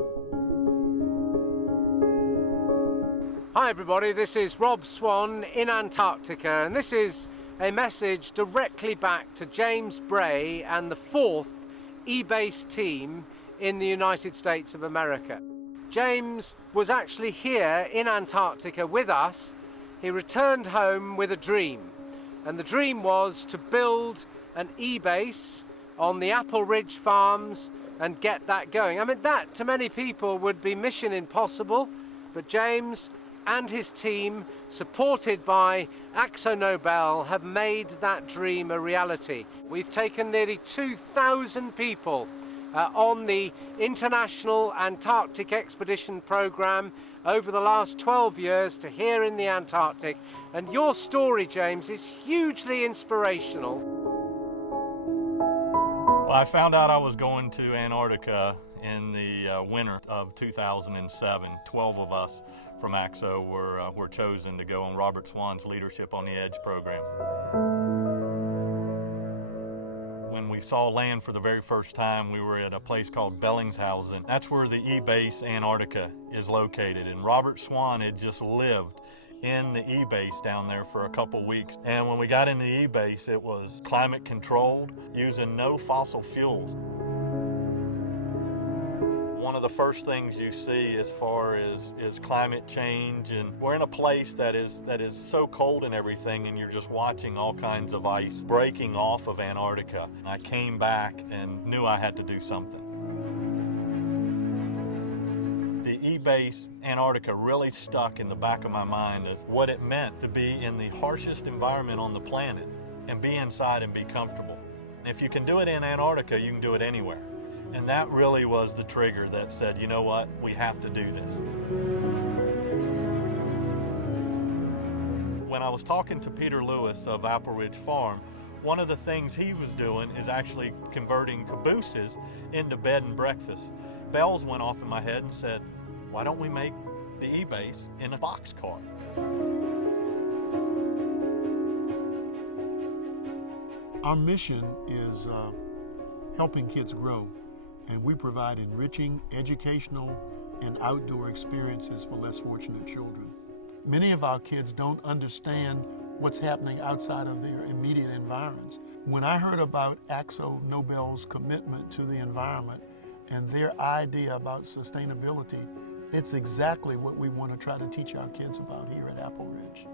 Hi everybody, this is Rob Swan in Antarctica, and this is a message directly back to James Bray and the 4th EBase team in the United States of America. James was actually here in Antarctica with us. He returned home with a dream, and the dream was to build an EBase on the Apple Ridge farms and get that going. I mean, that to many people would be mission impossible, but James and his team, supported by AkzoNobel, have made that dream a reality. We've taken nearly 2,000 people on the International Antarctic Expedition Program over the last 12 years to here in the Antarctic, and your story, James, is hugely inspirational. Well, I found out I was going to Antarctica in the winter of 2007. 12 of us from AkzoNobel were chosen to go on Robert Swan's Leadership on the Edge program. When we saw land for the very first time, we were at a place called Bellingshausen. That's where the EBase Antarctica is located, and Robert Swan had just lived in the EBase down there for a couple weeks. And when we got in the EBase, it was climate controlled, using no fossil fuels. One of the first things you see as far as climate change, and we're in a place that is so cold and everything, and you're just watching all kinds of ice breaking off of Antarctica. I came back and knew I had to do something. The EBase Antarctica really stuck in the back of my mind as what it meant to be in the harshest environment on the planet and be inside and be comfortable. If you can do it in Antarctica, you can do it anywhere. And that really was the trigger that said, you know what, we have to do this. When I was talking to Peter Lewis of Apple Ridge Farm, one of the things he was doing is actually converting cabooses into bed and breakfast. Bells went off in my head and said, why don't we make the EBase in a boxcar? Our mission is helping kids grow, and we provide enriching educational and outdoor experiences for less fortunate children. Many of our kids don't understand what's happening outside of their immediate environs. When I heard about AkzoNobel's commitment to the environment and their idea about sustainability, it's exactly what we want to try to teach our kids about here at Apple Ridge.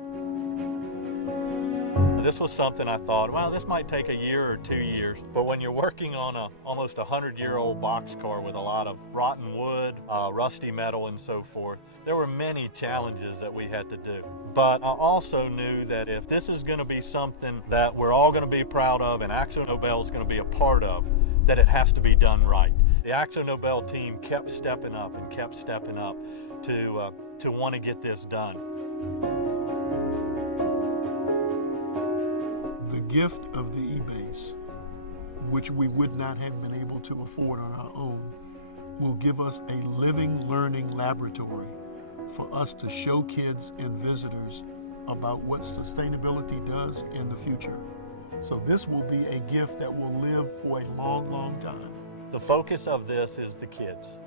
This was something I thought, well, this might take a year or 2 years, but when you're working on almost 100-year-old boxcar with a lot of rotten wood, rusty metal, and so forth, there were many challenges that we had to do. But I also knew that if this is going to be something that we're all going to be proud of and AkzoNobel is going to be a part of, that it has to be done right. The AkzoNobel team kept stepping up and kept stepping up to want to get this done. The gift of the EBase, which we would not have been able to afford on our own, will give us a living learning laboratory for us to show kids and visitors about what sustainability does in the future. So this will be a gift that will live for a long, long time. The focus of this is the kids,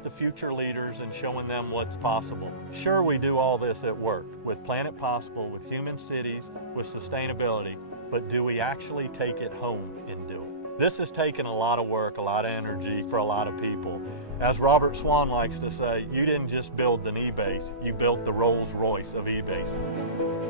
the future leaders, and showing them what's possible. Sure, we do all this at work, with Planet Possible, with Human Cities, with sustainability, but do we actually take it home and do it? This has taken a lot of work, a lot of energy for a lot of people. As Robert Swan likes to say, you didn't just build an EBase, you built the Rolls Royce of EBases.